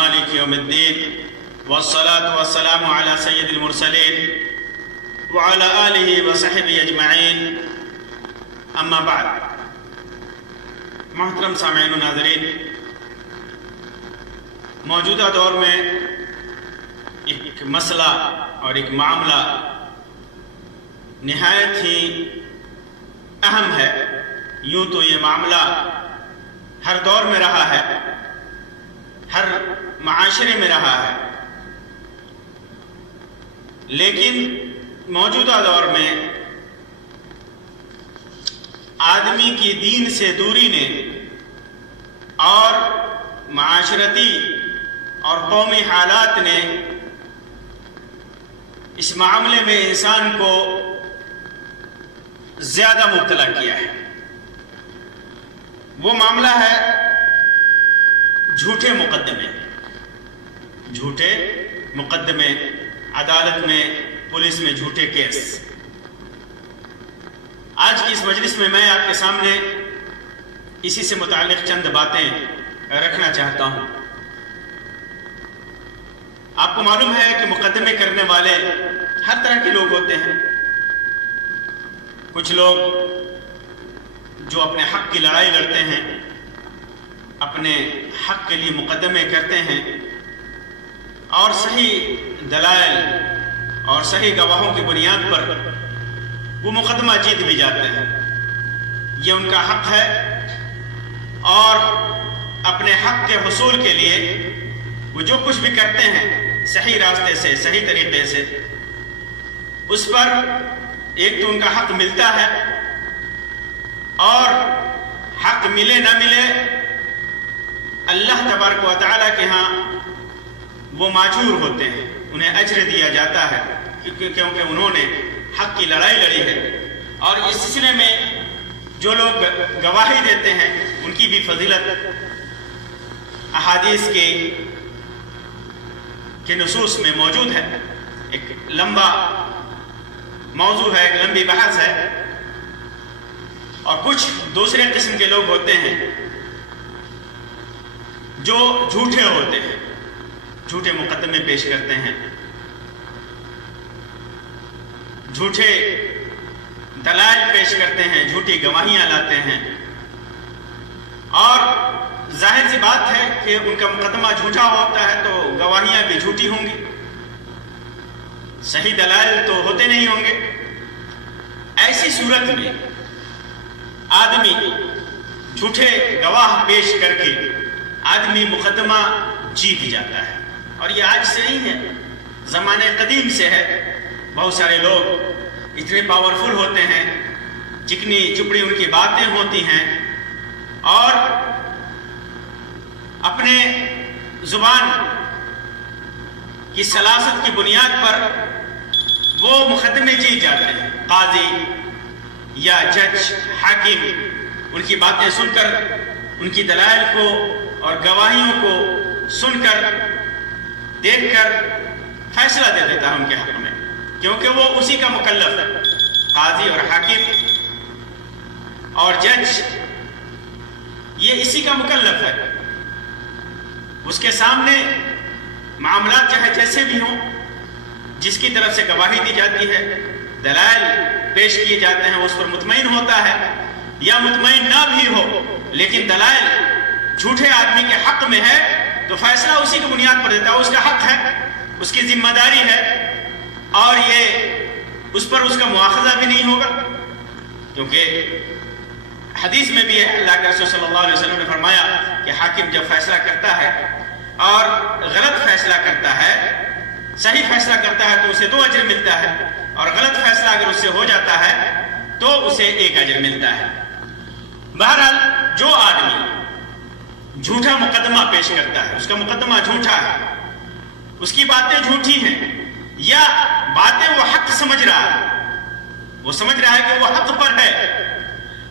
مالك يوم الدين والصلاة والسلام على سيد المرسلين وعلى آله وصحبه أجمعين اما بعد. محترم سامعین و ناظرین، موجودہ دور میں ایک مسئلہ اور ایک معاملہ نہایت ہی اہم ہے. یوں تو یہ معاملہ ہر دور میں رہا ہے، ہر معاشرے میں رہا ہے، لیکن موجودہ دور میں آدمی کی دین سے دوری نے اور معاشرتی اور قومی حالات نے اس معاملے میں انسان کو زیادہ مبتلا کیا ہے. وہ معاملہ ہے جھوٹے مقدمے. جھوٹے مقدمے، عدالت میں، پولیس میں جھوٹے کیس. آج کی اس مجلس میں میں آپ کے سامنے اسی سے متعلق چند باتیں رکھنا چاہتا ہوں. آپ کو معلوم ہے کہ مقدمے کرنے والے ہر طرح کے لوگ ہوتے ہیں. کچھ لوگ جو اپنے حق کی لڑائی لڑتے ہیں، اپنے حق کے لیے مقدمے کرتے ہیں اور صحیح دلائل اور صحیح گواہوں کی بنیاد پر وہ مقدمہ جیت بھی جاتے ہیں. یہ ان کا حق ہے اور اپنے حق کے حصول کے لیے وہ جو کچھ بھی کرتے ہیں صحیح راستے سے، صحیح طریقے سے، اس پر ایک تو ان کا حق ملتا ہے اور حق ملے نہ ملے اللہ تبارک و تعالیٰ کے ہاں وہ ماجور ہوتے ہیں، انہیں اجر دیا جاتا ہے کیونکہ انہوں نے حق کی لڑائی لڑی ہے. اور اس سلسلے میں جو لوگ گواہی دیتے ہیں ان کی بھی فضیلت احادیث کے نصوص میں موجود ہے. ایک لمبا موضوع ہے، ایک لمبی بحث ہے. اور کچھ دوسرے قسم کے لوگ ہوتے ہیں جو جھوٹے ہوتے ہیں، جھوٹے مقدمے پیش کرتے ہیں، جھوٹے دلائل پیش کرتے ہیں، جھوٹی گواہیاں لاتے ہیں. اور ظاہر سی بات ہے کہ ان کا مقدمہ جھوٹا ہوتا ہے تو گواہیاں بھی جھوٹی ہوں گی، صحیح دلائل تو ہوتے نہیں ہوں گے. ایسی صورت میں آدمی جھوٹے گواہ پیش کر کے آدمی مقدمہ جیت جاتا ہے. اور یہ آج سے نہیں ہے، زمانے قدیم سے ہے. بہت سارے لوگ اتنے پاورفل ہوتے ہیں، چکنی چپڑی ان کی باتیں ہوتی ہیں اور اپنے زبان کی سلاست کی بنیاد پر وہ مقدمے جیت جاتے ہیں. قاضی یا جج، حاکم ان کی باتیں سن کر، ان کی دلائل کو اور گواہیوں کو سن کر، دیکھ کر فیصلہ دے دیتا ہے ان کے حق میں، کیونکہ وہ اسی کا مکلف ہے. قاضی اور حاکم اور جج یہ اسی کا مکلف ہے. اس کے سامنے معاملات چاہے جیسے بھی ہوں، جس کی طرف سے گواہی دی جاتی ہے، دلائل پیش کیے جاتے ہیں، اس پر مطمئن ہوتا ہے یا مطمئن نہ بھی ہو، لیکن دلائل جھوٹے آدمی کے حق میں ہے تو فیصلہ اسی کی بنیاد پر دیتا ہے. اس کا حق ہے، اس کی ذمہ داری ہے اور یہ اس پر اس کا مواخذہ بھی نہیں ہوگا. کیونکہ حدیث میں بھی ہے، اللہ کے رسول صلی اللہ علیہ وسلم نے فرمایا کہ حاکم جب فیصلہ کرتا ہے اور غلط فیصلہ کرتا ہے، صحیح فیصلہ کرتا ہے تو اسے 2 اجر ملتا ہے، اور غلط فیصلہ اگر اس سے ہو جاتا ہے تو اسے 1 اجر ملتا ہے. بہرحال جو آدمی جھوٹا مقدمہ پیش کرتا ہے، اس کا مقدمہ جھوٹا ہے، اس کی باتیں جھوٹی ہیں یا باتیں وہ حق سمجھ رہا ہے، وہ سمجھ رہا ہے کہ وہ حق پر ہے،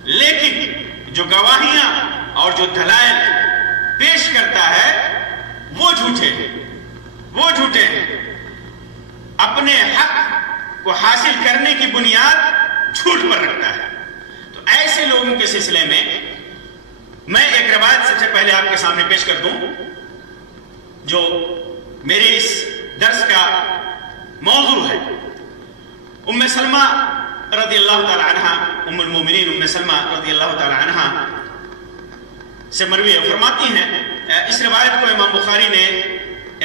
لیکن جو گواہیاں اور جو دلائل پیش کرتا ہے وہ جھوٹے ہیں، وہ جھوٹے ہیں. اپنے حق کو حاصل کرنے کی بنیاد جھوٹ پر رکھتا ہے. تو ایسے لوگوں کے سلسلے میں میں ایک روایت سب سے پہلے آپ کے سامنے پیش کر دوں جو میرے اس درس کا موضوع ہے۔ ام سلمہ رضی اللہ تعالی عنہ، ام المومنین ام سلمہ رضی اللہ تعالی عنہ سے مروی فرماتی ہیں، اس روایت کو امام بخاری نے،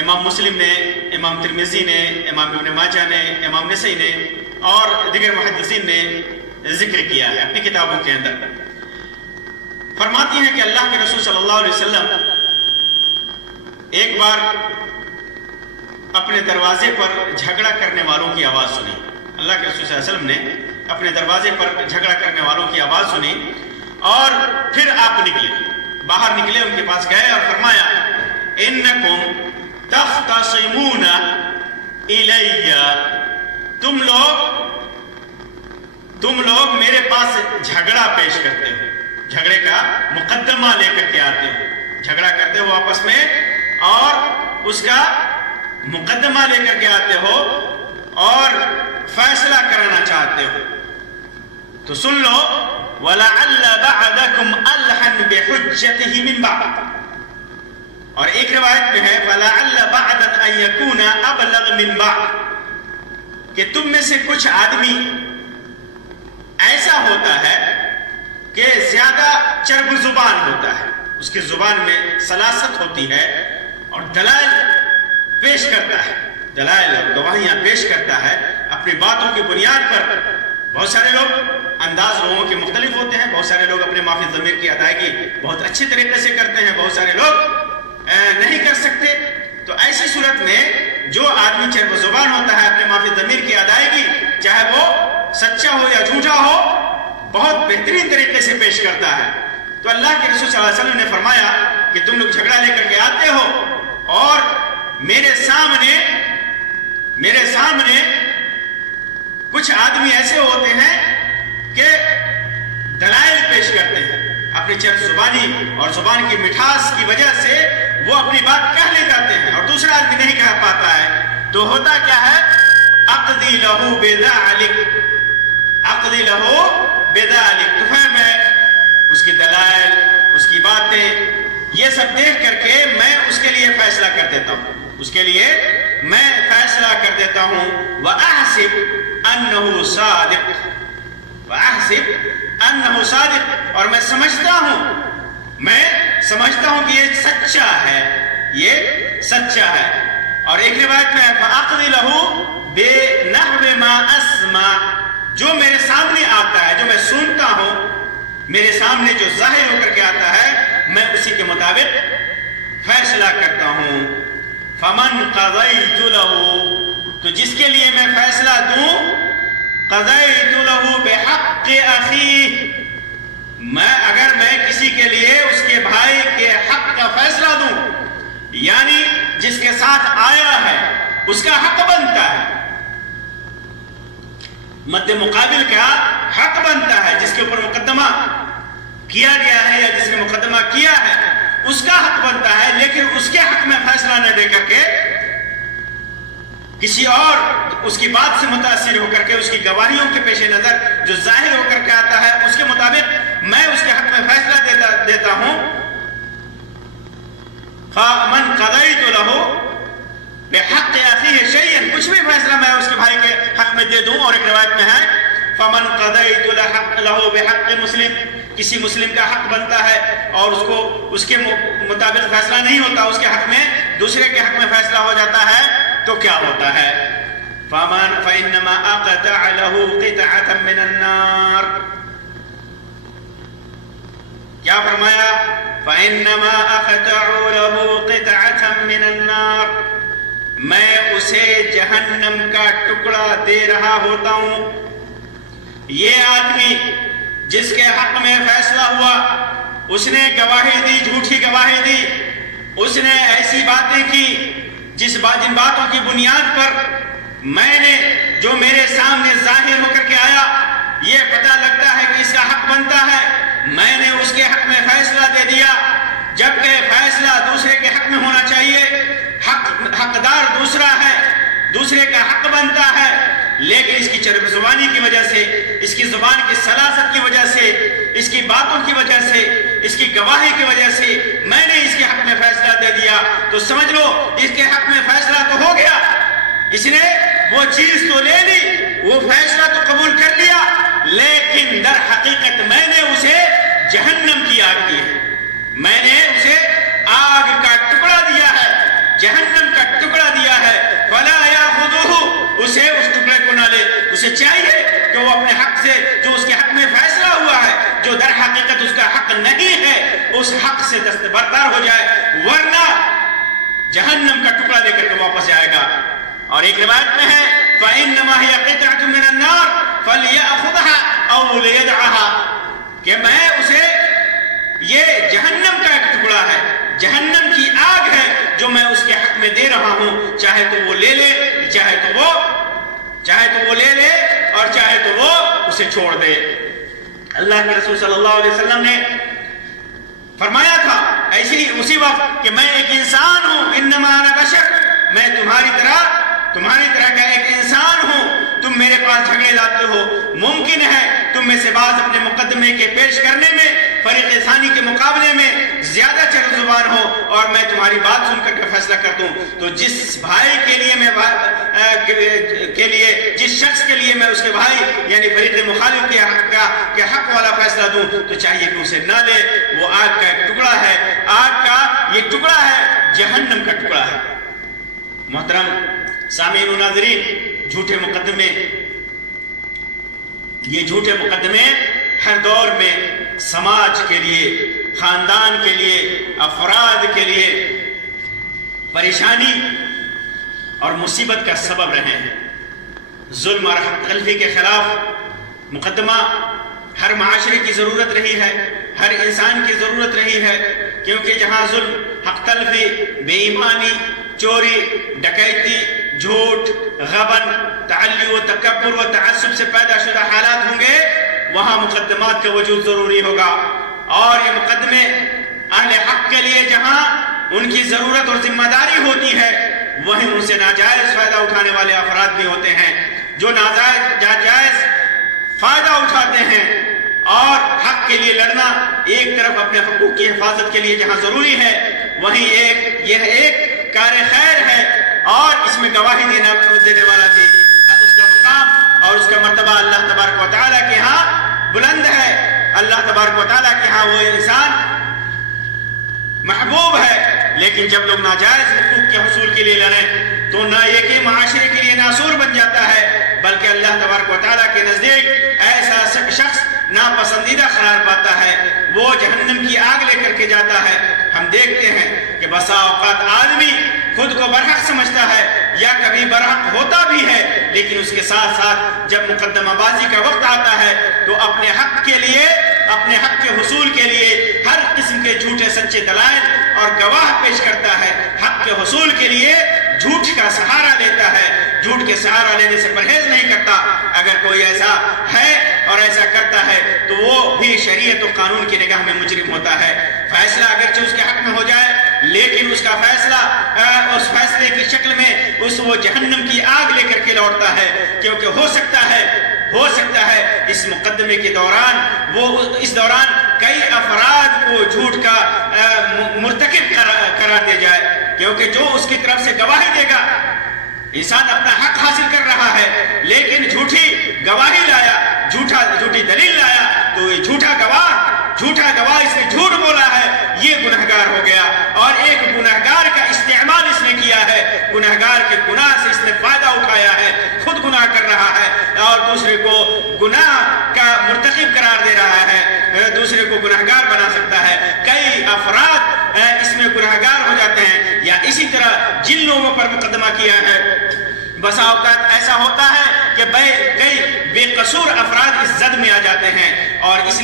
امام مسلم نے، امام ترمذی نے، امام ابن ماجہ نے، امام نسائی نے اور دیگر محدثین نے ذکر کیا ہے اپنی کتابوں کے اندر۔ فرماتی ہیں کہ اللہ کے رسول صلی اللہ علیہ وسلم ایک بار اپنے دروازے پر جھگڑا کرنے والوں کی آواز سنی۔ اللہ کے رسول صلی اللہ علیہ وسلم نے اپنے دروازے پر جھگڑا کرنے والوں کی آواز سنی اور پھر آپ نکلے، باہر نکلے، ان کے پاس گئے اور فرمایا انکم تختصمون الی، تم لوگ میرے پاس جھگڑا پیش کرتے ہو، جھگڑے کا مقدمہ لے کر کے آتے ہو، جھگڑا کرتے ہو آپس میں اور اس کا مقدمہ لے کر کے آتے ہو اور فیصلہ کرانا چاہتے ہو، تو سن لو وَلَعَلَّ بَعْدَكُمْ أَلْحَنْ بِحُجَّتِهِ مِنْ بَعْدٍ، اور ایک روایت میں ہے وَلَعَلَّ بَعْدًا أَن يَكُونَ أَبْلَغْ مِنْ بَعْدٍ، کہ تم میں سے کچھ آدمی ایسا ہوتا ہے کہ زیادہ چرب زبان ہوتا ہے، اس کی زبان میں سلاست ہوتی ہے اور دلائل پیش کرتا ہے، دلائل اور گواہیاں پیش کرتا ہے اپنی باتوں کی بنیاد پر۔ بہت سارے لوگ انداز لوگوں کے مختلف ہوتے ہیں، بہت سارے لوگ اپنے معافی ضمیر کی ادائیگی بہت اچھی طریقے سے کرتے ہیں، بہت سارے لوگ نہیں کر سکتے۔ تو ایسی صورت میں جو آدمی چرب زبان ہوتا ہے اپنے معافی ضمیر کی ادائیگی، چاہے وہ سچا ہو یا جھوٹا ہو، بہت بہترین طریقے سے پیش کرتا ہے۔ تو اللہ کے رسول صلی اللہ علیہ وسلم نے فرمایا کہ تم لوگ جھگڑا لے کر کے آتے ہو اور میرے سامنے کچھ آدمی ایسے ہوتے ہیں کہ دلائل پیش کرتے ہیں، اپنی چرب زبانی اور زبان کی مٹھاس کی وجہ سے وہ اپنی بات کہہ لے جاتے ہیں اور دوسرا آدمی نہیں کہہ پاتا ہے، تو ہوتا کیا ہے اقضی لہو بذالک، اقضی لہو بذالک، تو پھر میں اس کی دلائل، اس کی باتیں، یہ سب دیکھ کر کے میں اس کے لیے فیصلہ کر دیتا ہوں، اس کے لیے میں فیصلہ کر دیتا ہوں۔ وَأَحْسِبْ أَنَّهُ صَادِقٌ، وَأَحْسِبْ أَنَّهُ صَادِقٌ، اور میں سمجھتا ہوں کہ یہ سچا ہے، یہ سچا ہے۔ اور ایک روایت میں ہے فَأَقْضِ لَهُ بِنَحْوِ مَا أَسْمَعُ، جو میرے سامنے آتا ہے، جو میں سنتا ہوں، میرے سامنے جو ظاہر ہو کر کے آتا ہے، میں اسی کے مطابق فیصلہ کرتا ہوں۔ فَمَنْ قَضَيْتُ لَهُ، تو جس کے لیے میں فیصلہ دوں، قَضَيْتُ لَهُ بِحَقِّ أَخِيهِ، اگر میں کسی کے لیے اس کے بھائی کے حق کا فیصلہ دوں، یعنی جس کے ساتھ آیا ہے اس کا حق بنتا ہے، مد مقابل کا حق بنتا ہے، جس کے اوپر مقدمہ کیا گیا ہے یا جس نے مقدمہ کیا ہے اس کا حق بنتا ہے، لیکن اس کے حق میں فیصلہ نہ دے کر کے کسی اور اس کی بات سے متاثر ہو کر کے، اس کی گواہیوں کے پیش نظر جو ظاہر ہو کر کے آتا ہے اس کے مطابق میں اس کے حق میں فیصلہ دیتا ہوں۔ فَمَنْ قَضَيْتُ لَهُ بِحَقِّ أَخِيهِ شَيْئًا، کچھ بھی فیصلہ میں اس کے بھائی کے حق میں دے دوں۔ اور ایک روایت میں ہے فَمَنْ قَضَيْتُ لَهُ بِحَقِّ مُسْلِمٍ، کسی مسلم کا حق بنتا ہے اور اس کے مطابق فیصلہ نہیں ہوتا، اس کے حق میں دوسرے کے حق میں فیصلہ ہو جاتا ہے، تو کیا ہوتا ہے؟ فَإِنَّمَا أَقْطَعَ لَهُ قِطْعَةً مِّنَ النَّارِ، کیا فرمایا؟ فَإِنَّمَا أَقْطَعُ لَهُ قِطْعَةً مِّنَ النَّارِ، میں اسے جہنم کا ٹکڑا دے رہا ہوتا ہوں۔ یہ آدمی جس کے حق میں فیصلہ ہوا، اس نے گواہی دی، جھوٹی گواہی دی، اس نے ایسی باتیں کی جن باتوں کی بنیاد پر میں نے، جو میرے سامنے ظاہر ہو کر کے آیا، یہ پتہ لگتا ہے کہ اس کا حق بنتا ہے، میں نے اس کے حق میں فیصلہ دے دیا، جبکہ فیصلہ دوسرے کے حق میں ہونا چاہیے، حقدار دوسرا ہے، دوسرے کا حق بنتا ہے، لیکن اس کی چرب زبانی کی وجہ سے، اس کی زبان کی سلاست کی وجہ سے، اس کی باتوں کی وجہ سے، اس کی گواہی کی وجہ سے میں نے اس کے حق میں فیصلہ دے دیا، تو سمجھ لو اس کے حق میں فیصلہ تو ہو گیا، اس نے وہ چیز تو لے لی، وہ فیصلہ تو قبول کر لیا، لیکن در حقیقت میں نے اسے جہنم کی آگ دی ہے، میں نے اسے آگ کا ٹکڑا دیا ہے، جہنم کا ٹکڑا دیا ہے۔ فَلَا يَأْخُذُهُ، اسے اس ٹکڑے کو نہ لے، اسے چاہیے کہ وہ اپنے حق سے، جو اس کے حق میں فیصلہ ہوا ہے، جو در حقیقت اس کا حق نہیں ہے، اس حق سے دستبردار ہو جائے، ورنہ جہنم کا ٹکڑا لے کر کے واپس جائے گا۔ اور ایک روایت میں ہے فَإِنَّمَا هِيَ قِطْعَةٌ مِّنَ النَّارِ فَلْيَأْخُذْهَا أَوْ لِيَدْعَهَا، کہ میں اسے، یہ جہنم کا ایک ٹکڑا ہے، جہنم کی آگ ہے جو میں اس کے حق میں دے رہا ہوں، چاہے تو وہ لے لے، چاہے تو وہ لے لے، اور چاہے تو وہ اسے چھوڑ دے۔ اللہ کے رسول صلی اللہ علیہ وسلم نے فرمایا تھا ایسی اسی وقت کہ میں ایک انسان ہوں، انما انا بشر، میں تمہاری طرح کا ایک انسان ہوں، تم میرے پاس جھگڑے لاتے ہو، ممکن ہے تم میں سے بعض اپنے مقدمے کے پیش کرنے میں فریق ثانی کے مقابلے میں زیادہ چرب زبان ہو، اور میں تمہاری بات سن کر کے فیصلہ کر دوں، تو جس بھائی کے لیے میں جس شخص کے لیے میں اس کے بھائی یعنی فریق مخالف کے حق والا فیصلہ دوں، تو چاہیے کہ اسے نہ لے، وہ آگ کا ایک ٹکڑا ہے، آگ کا یہ ٹکڑا ہے، جہنم کا ٹکڑا ہے۔ محترم سامعین و ناظرین، جھوٹے مقدمے، یہ جھوٹے مقدمے ہر دور میں سماج کے لیے، خاندان کے لیے، افراد کے لیے پریشانی اور مصیبت کا سبب رہے ہیں۔ ظلم اور حق تلفی کے خلاف مقدمہ ہر معاشرے کی ضرورت رہی ہے، ہر انسان کی ضرورت رہی ہے، کیونکہ جہاں ظلم، حق تلفی، بے ایمانی، چوری، ڈکیتی، جھوٹ، غبن، تعلی و تکبر و تعصب سے پیدا شدہ حالات ہوں گے، وہاں مقدمات کا وجود ضروری ہوگا۔ اور یہ مقدمے اہل حق کے لیے جہاں ان کی ضرورت اور ذمہ داری ہوتی ہے، وہیں ان سے ناجائز فائدہ اٹھانے والے افراد بھی ہوتے ہیں، جو ناجائز فائدہ اٹھاتے ہیں۔ اور حق کے لیے لڑنا ایک طرف اپنے حقوق کی حفاظت کے لیے جہاں ضروری ہے، وہیں یہ ایک کار خیر ہے، اور اس میں گواہی دینے والا بھی اس کا مقام اور اس کا مرتبہ اللہ تبارک و تعالیٰ کے ہاں بلند ہے۔ اللہ تبارک و تعالیٰ کے ہاں وہ انسان محبوب ہے، لیکن جب لوگ ناجائز حقوق کے حصول کے لیے لڑیں تو نہ یہ کہ معاشرے کے لیے ناسور بن جاتا ہے، بلکہ اللہ تبارک و تعالیٰ کے نزدیک ایسا شخص ناپسندیدہ قرار پاتا ہے، وہ جہنم کی آگ لے کر کے جاتا ہے۔ ہم دیکھتے ہیں کہ بسا اوقات آدمی خود کو برحق سمجھتا ہے یا کبھی برحق ہوتا بھی ہے، لیکن اس کے ساتھ ساتھ جب مقدمہ بازی کا وقت آتا ہے تو اپنے حق کے لیے، اپنے حق کے حصول کے لیے ہر قسم کے جھوٹے سچے دلائل اور گواہ پیش کرتا ہے، حق کے حصول کے لیے جھوٹ کا سہارا لیتا ہے، جھوٹ کے سہارا لینے سے پرہیز نہیں کرتا۔ اگر کوئی ایسا ہے اور ایسا کرتا ہے تو وہ بھی شریعت و قانون کی نگاہ میں مجرم ہوتا ہے۔ فیصلہ اگرچہ اس کے حق میں ہو جائے، لیکن اس کا فیصلہ اس فیصلے کی شکل میں وہ جہنم کی آگ لے کر کے لوٹتا ہے، کیونکہ ہو سکتا ہے اس مقدمے کے دوران اس دوران کئی افراد کو جھوٹ کا مرتکب قرار دے جائے، کیونکہ جو اس کی طرف سے گواہی دے گا، انسان اپنا حق حاصل کر رہا ہے لیکن جھوٹی گواہی لایا، جھوٹی دلیل لایا، تو یہ جھوٹا گواہ اس نے جھوٹ بولا ہے، یہ گنہگار ہو گیا، اور ایک گنہگار کا استعمال اس نے کیا ہے، گنہگار کے گناہ سے اس نے فائدہ اٹھایا ہے، خود گناہ کر رہا ہے اور دوسرے کو گناہ کا مرتکب قرار دے رہا ہے، دوسرے کو گنہگار بنا سکتا ہے۔ کئی افراد اس میں گنہگار ہو جاتے ہیں، یا اسی طرح جن لوگوں پر مقدمہ کیا ہے، بسا اوقات ایسا ہوتا ہے کہ کئی بے قصور افراد اس زد میں آ جاتے ہیں، اور اس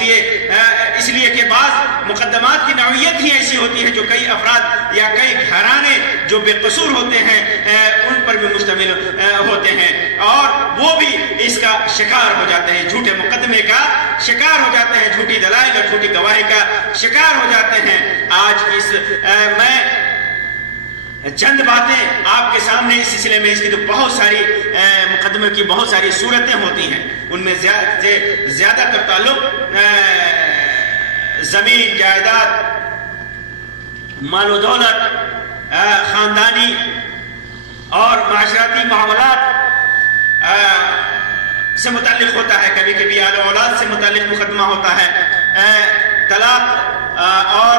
لیے کہ بعض مقدمات کی نوعیت ہی ایسی ہوتی ہے جو کئی افراد یا کئی گھرانے جو بے قصور ہوتے ہیں ان پر بھی مشتمل ہوتے ہیں، اور وہ بھی اس کا شکار ہو جاتے ہیں، جھوٹے مقدمے کا شکار ہو جاتے ہیں، جھوٹی دلائل اور جھوٹی گواہی کا شکار ہو جاتے ہیں۔ آج میں چند باتیں آپ کے سامنے اس سلسلے میں، اس کی تو بہت ساری مقدمے کی بہت ساری صورتیں ہوتی ہیں، ان میں زیادہ تر تعلق زمین جائیداد، مال و دولت، خاندانی اور معاشرتی معاملات سے متعلق ہوتا ہے، کبھی کبھی آل و اولاد سے متعلق مقدمہ ہوتا ہے، طلاق اور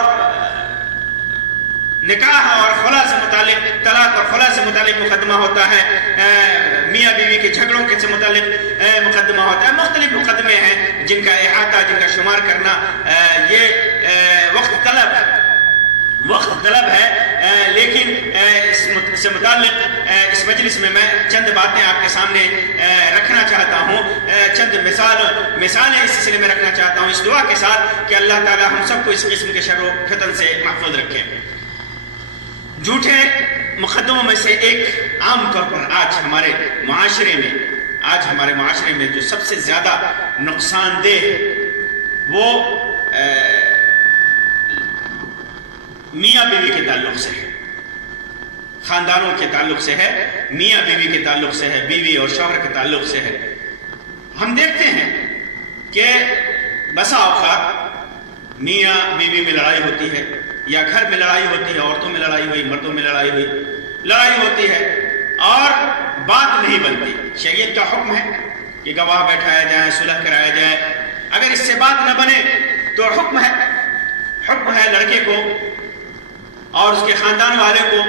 نکاح اور خلا سے متعلق، طلاق اور خلا سے متعلق مقدمہ ہوتا ہے، میاں بیوی کے جھگڑوں کے سے متعلق مقدمہ ہوتا ہے۔ مختلف مقدمے ہیں جن کا احاطہ، جن کا شمار کرنا یہ وقت طلب ہے، لیکن اس سے متعلق اس مجلس میں چند باتیں آپ کے سامنے رکھنا چاہتا ہوں، چند مثالیں اس سلسلے میں رکھنا چاہتا ہوں، اس دعا کے ساتھ کہ اللہ تعالی ہم سب کو اس قسم کے شر و فتن سے محفوظ رکھے۔ جھوٹے مقدموں میں سے ایک عام طور پر آج ہمارے معاشرے میں جو سب سے زیادہ نقصان دہ وہ میاں بیوی کے تعلق سے ہے، خاندانوں کے تعلق سے ہے، میاں بیوی کے تعلق سے ہے، بیوی اور شوہر کے تعلق سے ہے۔ ہم دیکھتے ہیں کہ بسا اوقات میاں بیوی میں لڑائی ہوتی ہے، یا گھر میں لڑائی ہوتی ہے، عورتوں میں لڑائی ہوئی، مردوں میں لڑائی ہوتی ہے اور بات نہیں بنتی۔ شریعت کا حکم ہے کہ گواہ بیٹھایا جائے، صلح کرایا جائے۔ اگر اس سے بات نہ بنے تو حکم ہے لڑکے کو اور اس کے خاندان والے کو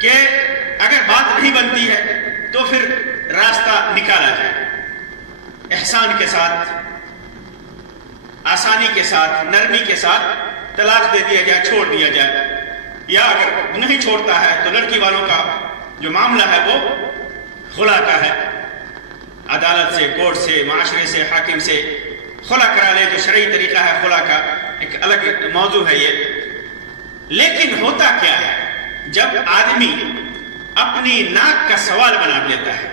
کہ اگر بات نہیں بنتی ہے تو پھر راستہ نکالا جائے، احسان کے ساتھ، آسانی کے ساتھ، نرمی کے ساتھ طلاق دے دیا جائے، چھوڑ دیا جائے۔ یا اگر نہیں چھوڑتا ہے تو لڑکی والوں کا جو معاملہ ہے وہ خلا کا ہے، عدالت سے، کورٹ سے، معاشرے سے، حاکم سے خلا کرا لے، جو شرعی طریقہ ہے خلا کا، ایک الگ موضوع ہے یہ۔ لیکن ہوتا کیا ہے جب آدمی اپنی ناک کا سوال بنا لیتا ہے،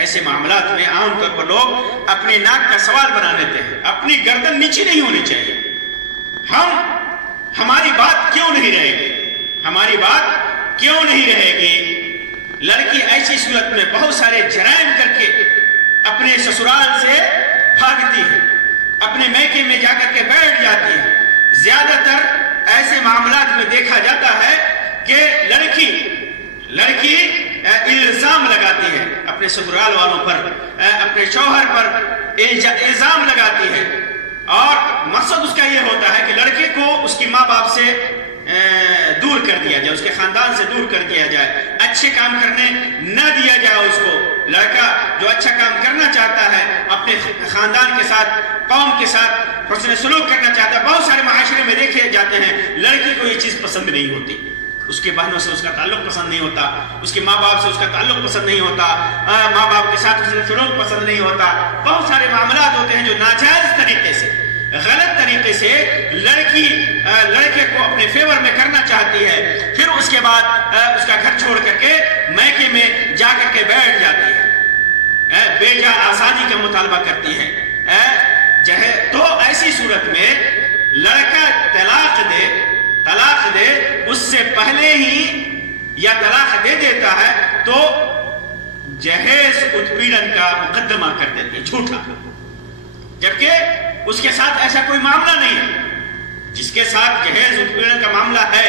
ایسے معاملات میں عام طور پر لوگ اپنے ناک کا سوال بنا لیتے ہیں، اپنی گردن نیچی نہیں ہونی چاہیے۔ ہماری بات کیوں نہیں رہے گی؟ ہماری بات کیوں نہیں رہے گی؟ لڑکی ایسی صورت میں بہت سارے جرائم کر کے اپنے سسرال سے بھاگتی ہے، اپنے میکے میں جا کر کے بیٹھ جاتی ہے۔ زیادہ تر ایسے معاملات میں دیکھا جاتا ہے کہ لڑکی الزام لگاتی ہے اپنے سسرال والوں پر، اپنے شوہر پر الزام لگاتی ہے، اور مقصد اس کا یہ ہوتا ہے کہ لڑکے کو اس کی ماں باپ سے دور کر دیا جائے، اس کے خاندان سے دور کر دیا جائے، اچھے کام کرنے نہ دیا جائے اس کو۔ لڑکا جو اچھا کام کرنا چاہتا ہے، اپنے خاندان کے ساتھ، قوم کے ساتھ حسن سلوک کرنا چاہتا ہے، بہت سارے معاشرے میں دیکھے جاتے ہیں لڑکی کو یہ چیز پسند نہیں ہوتی، اس کے بہنوں سے اس کا تعلق پسند نہیں ہوتا، اس کے ماں باپ سے اس کا تعلق پسند نہیں ہوتا، ماں باپ کے ساتھ حسن سلوک پسند نہیں ہوتا۔ بہت سارے معاملات ہوتے ہیں جو ناجائز طریقے سے، غلط طریقے سے لڑکے کو اپنے فیور میں کرنا چاہتی ہے، پھر اس کے بعد اس کا گھر چھوڑ کر کے میکے میں جا کر کے بیٹھ جاتی ہے، بے جا آسانی کا مطالبہ کرتی ہے۔ تو ایسی صورت میں لڑکا طلاق دے اس سے پہلے ہی یا طلاق دے دیتا ہے تو جہیز اتپیڑن کا مقدمہ کر دیتی ہے، جھوٹا، جبکہ اس کے ساتھ ایسا کوئی معاملہ نہیں ہے۔ جس کے ساتھ جہیز اتپیڑن کا معاملہ ہے،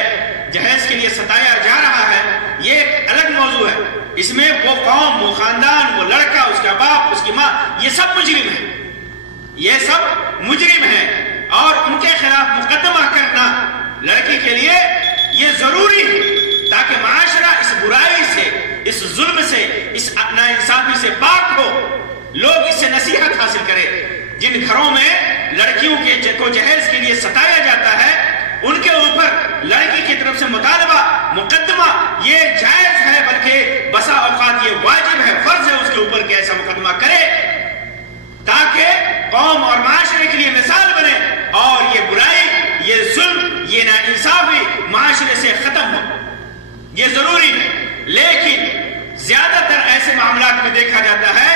جہیز کے لیے ستایا جا رہا ہے، یہ ایک الگ موضوع ہے۔ اس میں وہ قوم، وہ خاندان، وہ لڑکا، اس کا باپ، اس کی ماں، یہ سب مجرم ہیں، اور ان کے خلاف مقدمہ کرنا لڑکی کے لیے یہ ضروری ہے تاکہ معاشرہ اس برائی سے، اس ظلم سے، اس ناانصافی سے پاک ہو، لوگ اس سے نصیحت حاصل کرے۔ جن گھروں میں لڑکیوں کو جہیز کے لیے ستایا جاتا ہے، ان کے اوپر لڑکی کی طرف سے مطالبہ، مقدمہ یہ جائز ہے، بلکہ بسا اوقات یہ واجب ہے، فرض ہے اس کے اوپر کہ ایسا مقدمہ کرے، تاکہ قوم اور معاشرے کے لیے مثال بنے اور یہ برائی، یہ ظلم، یہ ناانصافی معاشرے سے ختم ہو۔ یہ ضروری ہے، لیکن زیادہ تر ایسے معاملات میں دیکھا جاتا ہے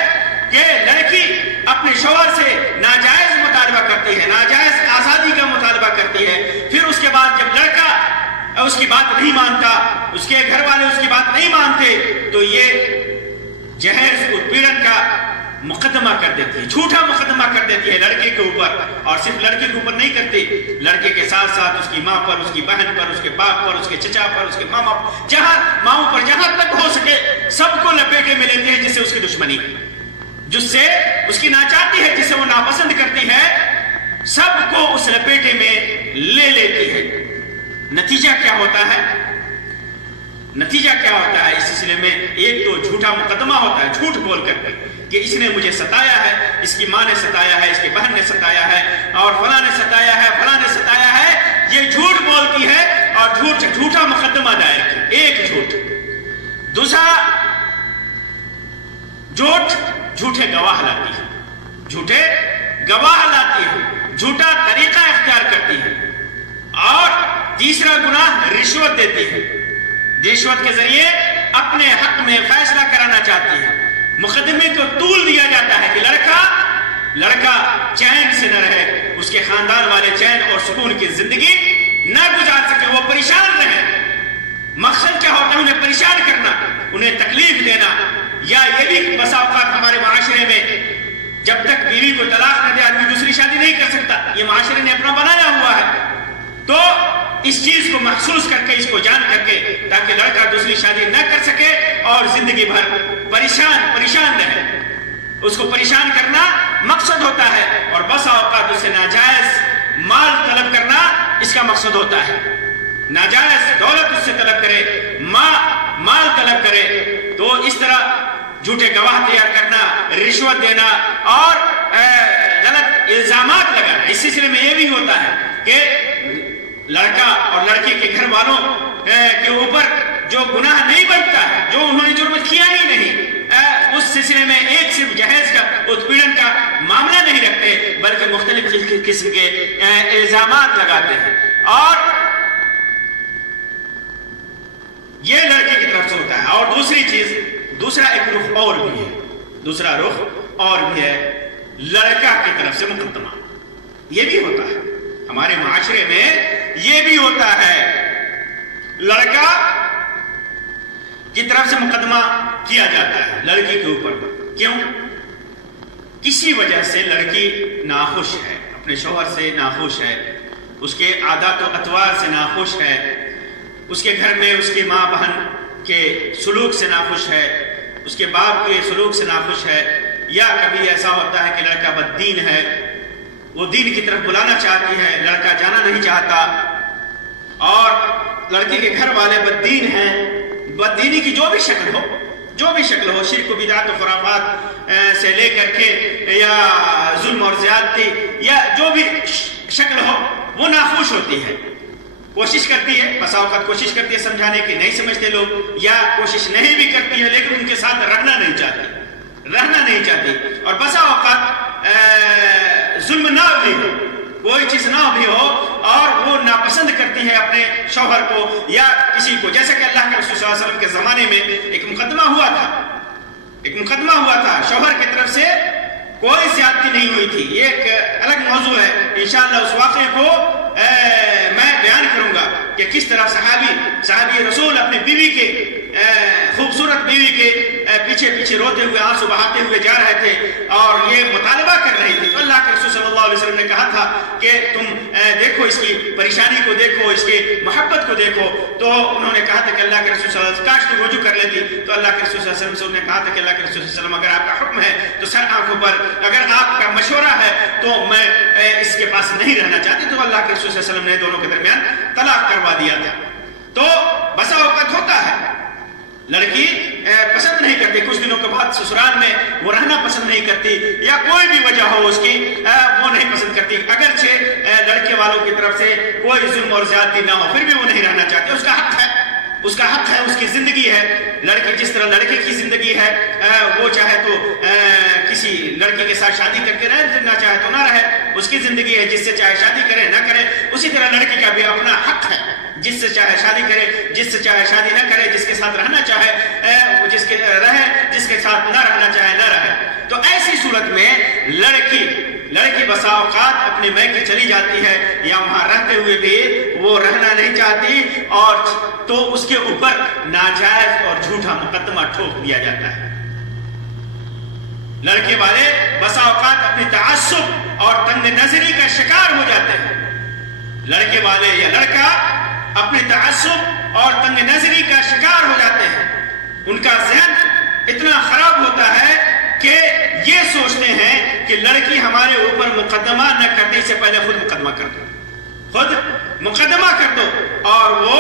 کہ لڑکی اپنے شوہر سے ناجائز مطالبہ کرتی ہے، ناجائز آزادی کا مطالبہ کرتی ہے، پھر اس کے بعد جب لڑکا اس کی بات نہیں مانتا، اس کے گھر والے اس کی بات نہیں مانتے، تو یہ جہیز اتپیڑن کا مقدمہ کر دیتی ہے، جھوٹا مقدمہ کر دیتی ہے لڑکے کے اوپر، اور صرف لڑکے کے اوپر نہیں کرتی، لڑکے کے ساتھ ساتھ اس کی ماں پر، اس کی بہن پر، اس کے باپ پر، اس کے چچا پر، اس کے ماما پر، جہاں ماؤں پر جہاں تک ہو سکے سب کو لپیٹے میں لیتے ہیں، جس سے اس کی دشمنی، جس سے اس کی ناچاہتی ہے، جس سے وہ ناپسند کرتی ہے، سب کو اس لپیٹے میں لے لیتی ہے۔ نتیجہ کیا ہوتا ہے؟ نتیجہ کیا ہوتا ہے اس سلسلے میں؟ ایک تو جھوٹا مقدمہ ہوتا ہے، جھوٹ بول کر کہ اس نے مجھے ستایا ہے، اس کی ماں نے ستایا ہے، اس کی بہن نے ستایا ہے، اور فلاں نے ستایا ہے، فلاں نے ستایا ہے، یہ جھوٹ بولتی ہے اور جھوٹا مقدمہ دائر کی، ایک جھوٹ۔ دوسرا جھوٹے گواہ لاتی ہے، جھوٹے گواہ لاتی ہے، جھوٹا طریقہ اختیار کرتی ہے، اور تیسرا گناہ رشوت دیتی ہے، رشوت کے ذریعے اپنے حق میں فیصلہ کرانا چاہتی ہے۔ مقدمے کو طول دیا جاتا ہے کہ لڑکا چین سے نہ رہے، اس کے خاندان والے چین اور سکون کی زندگی نہ گزار سکے، وہ پریشان رہے۔ مقصد کیا ہوتا ہے؟ انہیں پریشان کرنا، انہیں تکلیف دینا۔ یا یہ بھی بسا اوقات ہمارے معاشرے میں جب تک بیوی کو طلاق نہ دے آدمی دوسری شادی نہیں کر سکتا، یہ معاشرے نے اپنا بنایا ہوا ہے۔ تو اس چیز کو محسوس کر کے، اس کو جان کر کے، تاکہ لڑکا دوسری شادی نہ کر سکے اور زندگی بھر پریشان رہے، اس کو پریشان کرنا مقصد ہوتا ہے، اور بسا اوقات اسے ناجائز مال طلب کرنا اس کا مقصد ہوتا ہے، ناجائز دولت اس سے طلب کرے، مال طلب کرے۔ تو اس طرح جھوٹے گواہ تیار کرنا، رشوت دینا اور غلط الزامات لگانا۔ اس سلسلے میں یہ بھی ہوتا ہے کہ لڑکا اور لڑکے کے گھر والوں کے اوپر جو گناہ نہیں بنتا ہے، جو انہوں نے جرم کیا ہی نہیں، اس سلسلے میں ایک صرف جہیز کا اتپیڑن کا معاملہ نہیں رکھتے، بلکہ مختلف قسم کے الزامات لگاتے ہیں۔ اور یہ لڑکے کی طرف سے ہوتا ہے۔ اور دوسری چیز، دوسرا ایک رخ اور بھی ہے، دوسرا رخ اور بھی ہے، لڑکا کی طرف سے مقدمہ، یہ بھی ہوتا ہے ہمارے معاشرے میں، یہ بھی ہوتا ہے، لڑکا کی طرف سے مقدمہ کیا جاتا ہے لڑکی کے اوپر۔ کیوں؟ کسی وجہ سے لڑکی ناخوش ہے، اپنے شوہر سے ناخوش ہے، اس کے عادات و اطوار سے ناخوش ہے، اس کے گھر میں اس کی ماں بہن کے سلوک سے ناخوش ہے، اس کے باپ کے سلوک سے ناخوش ہے، یا کبھی ایسا ہوتا ہے کہ لڑکا بددین ہے، وہ دین کی طرف بلانا چاہتی ہے، لڑکا جانا نہیں چاہتا، اور لڑکی کے گھر والے بددین ہیں، بددینی کی جو بھی شکل ہو، شرک و بدعت و خرافات سے لے کر کے یا ظلم اور زیادتی یا جو بھی شکل ہو، وہ ناخوش ہوتی ہے، کوشش کرتی ہے، بسا اوقات کوشش کرتی ہے سمجھانے کی، نہیں سمجھتے لوگ، یا کوشش نہیں بھی کرتی ہے لیکن ان کے ساتھ رہنا نہیں چاہتی، اور بسا اوقات ظلم نہ بھی ہو، کوئی چیز نہ بھی ہو، اور وہ ناپسند کرتی ہے اپنے شوہر کو یا کسی کو، جیسا کہ اللہ کے رسول صلی اللہ علیہ وسلم کے زمانے میں ایک مقدمہ ہوا تھا، شوہر کی طرف سے کوئی زیادتی نہیں ہوئی تھی۔ یہ ایک الگ موضوع ہے، انشاءاللہ اس واقعے کو میں بیان کروں گا کہ کس طرح صحابی رسول اپنے بیوی کے خوبصورت بیوی کے پیچھے روتے ہوئے، آنسو بہاتے ہوئے جا رہے تھے اور یہ مطالبہ کر رہی تھی۔ تو اللہ کے رسول صلی اللہ علیہ وسلم نے کہا تھا کہ تم دیکھو اس کی پریشانی کو، دیکھو اس کے محبت کو دیکھو۔ تو انہوں نے کہا تھا کہ اللہ کے رسول صلی اللہ علیہ وسلم کاش تو رجوع کر لیتی۔ تو اللہ کے رسول صلی اللہ علیہ وسلم سے انہوں نے کہا تھا کہ اللہ کے رسول صلی اللہ علیہ وسلم اگر آپ کا حکم ہے تو سر آنکھوں پر، اگر آپ کا مشورہ ہے تو میں اس کے پاس نہیں رہنا چاہتی۔ تو اللہ کے رسول صلی اللہ علیہ وسلم نے دونوں کے درمیان طلاق کروا دیا تھا۔ تو بسا اوقات ہوتا ہے لڑکی پسند نہیں کرتی، کچھ دنوں کے بعد سسرال میں وہ رہنا پسند نہیں کرتی، یا کوئی بھی وجہ ہو اس کی وہ نہیں پسند کرتی، اگرچہ لڑکے والوں کی طرف سے کوئی ظلم اور زیادتی نہ ہو پھر بھی وہ نہیں رہنا چاہتے۔ اس کا حق ہے، اس کی زندگی ہے۔ لڑکی جس طرح لڑکے کی زندگی ہے، وہ چاہے تو کسی لڑکی کے ساتھ شادی کر کے رہنا چاہے تو نہ رہے، اس کی زندگی ہے، جس سے چاہے شادی کرے نہ کرے۔ اسی طرح لڑکی کا بھی اپنا حق ہے، جس سے چاہے شادی کرے، جس سے چاہے شادی نہ کرے، جس کے ساتھ رہنا چاہے جس کے ساتھ نہ رہنا چاہے نہ رہے۔ تو ایسی صورت میں لڑکی بسا اوقات اپنے میکے چلی جاتی ہے، یا وہاں رہتے ہوئے بھی وہ رہنا نہیں چاہتی، اور تو اس کے اوپر ناجائز اور جھوٹا مقدمہ ٹھوک دیا جاتا ہے۔ لڑکے والے بسا اوقات اپنی تعصب اور تنگ نظری کا شکار ہو جاتے ہیں. لڑکے والے یا لڑکا اپنے تعصب اور تنگ نظری کا شکار ہو جاتے ہیں. ان کا ذہن اتنا خراب ہوتا ہے کہ یہ سوچتے ہیں کہ لڑکی ہمارے اوپر مقدمہ نہ کرنے سے پہلے خود مقدمہ کر دو، خود مقدمہ کر دو، اور وہ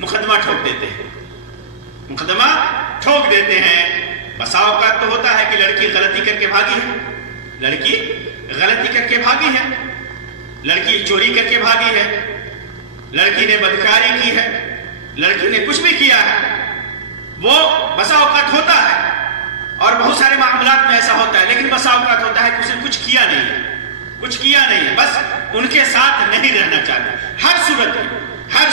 مقدمہ ٹھوک دیتے ہیں، مقدمہ ٹھوک دیتے ہیں. بسا اوقات تو ہوتا ہے کہ لڑکی غلطی کر کے بھاگی ہے، لڑکی غلطی کر کے بھاگی ہے، لڑکی چوری کر کے بھاگی ہے، لڑکی نے بدکاری کی ہے، لڑکی نے کچھ بھی کیا ہے، وہ بسا اوقات ہوتا ہے. اور بہت سارے معاملات میں ایسا ہوتا ہے. لیکن بسا اوقات ہوتا ہے کہ اس نے کچھ کیا نہیں ہے، کچھ کیا نہیں ہے، بس ان کے ساتھ نہیں رہنا چاہتے. ہر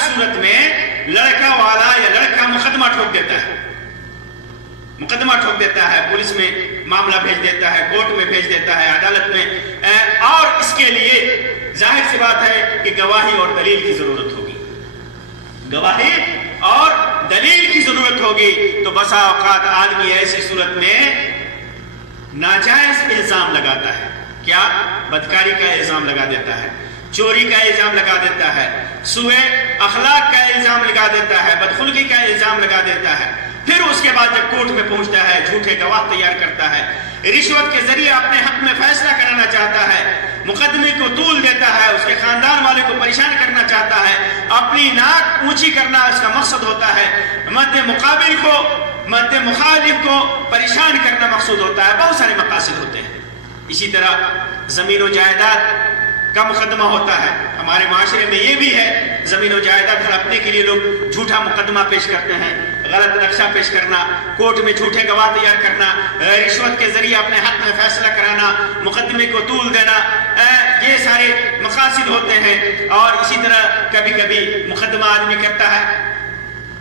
صورت میں لڑکا والا یا لڑکا مقدمہ ٹھوک دیتا ہے، مقدمہ ٹھوک دیتا ہے، پولیس میں معاملہ بھیج دیتا ہے، کورٹ میں بھیج دیتا ہے، عدالت میں. اور اس کے لیے ظاہر سی بات ہے کہ گواہی اور دلیل کی ضرورت ہوگی، گواہی اور دلیل کی ضرورت ہوگی. تو بسا اوقات آدمی ایسی صورت میں ناجائز الزام لگاتا ہے. کیا؟ بدکاری کا الزام لگا دیتا ہے، چوری کا الزام لگا دیتا ہے، سوء اخلاق کا الزام لگا دیتا ہے، بدخلقی کا الزام لگا دیتا ہے. پھر اس کے بعد جب کورٹ میں پہنچتا ہے جھوٹے گواہ تیار کرتا ہے، رشوت کے ذریعے اپنے حق میں فیصلہ کرانا چاہتا ہے، مقدمے کو طول دیتا ہے، اس کے خاندان والے کو پریشان کرنا چاہتا ہے، اپنی ناک اونچی کرنا اس کا مقصد ہوتا ہے، مد مقابل کو مد مخالف کو پریشان کرنا مقصود ہوتا ہے. بہت سارے مقاصد ہوتے ہیں. اسی طرح زمین و جائیداد کا مقدمہ ہوتا ہے. ہمارے معاشرے میں یہ بھی ہے، زمین و جائیداد ہڑپنے کے لیے لوگ جھوٹا مقدمہ پیش کرتے ہیں، غلط نقشہ پیش کرنا، کورٹ میں جھوٹے گواہ تیار کرنا، رشوت کے ذریعے اپنے حق میں فیصلہ کرانا، مقدمے کو طول دینا. یہ سارے مقاصد ہوتے ہیں. اور اسی طرح کبھی کبھی مقدمہ آدمی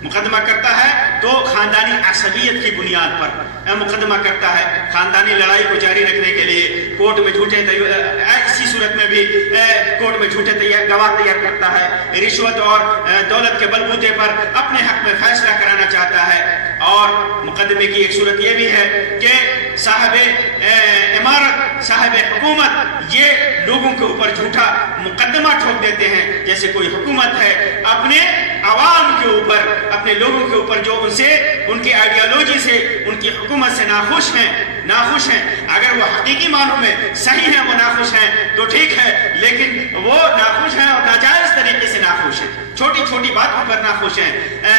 مقدمہ کرتا ہے تو خاندانی عصبیت کی بنیاد پر مقدمہ کرتا ہے، خاندانی لڑائی کو جاری رکھنے کے لیے کورٹ میں اسی صورت میں بھی کورٹ میں جھوٹے گواہ تیار کرتا ہے، رشوت اور دولت کے بلبوتے پر اپنے حق میں فیصلہ کرانا چاہتا ہے. اور مقدمے کی ایک صورت یہ بھی ہے کہ صاحب عمارت، صاحب حکومت یہ لوگوں کے اوپر جھوٹا مقدمہ ٹھوک دیتے ہیں. جیسے کوئی حکومت ہے اپنے عوام کے اوپر، اپنے لوگوں کے اوپر جو ان کے آئیڈیالوجی سے، ان کی حکومت سے ناخوش ہیں. اگر وہ حقیقی معنوں میں صحیح ہیں، وہ ناخوش ہیں تو ٹھیک ہے، لیکن وہ ناخوش ہیں اور ناجائز طریقے سے ناخوش ہیں، چھوٹی چھوٹی باتوں پر ناخوش ہیں.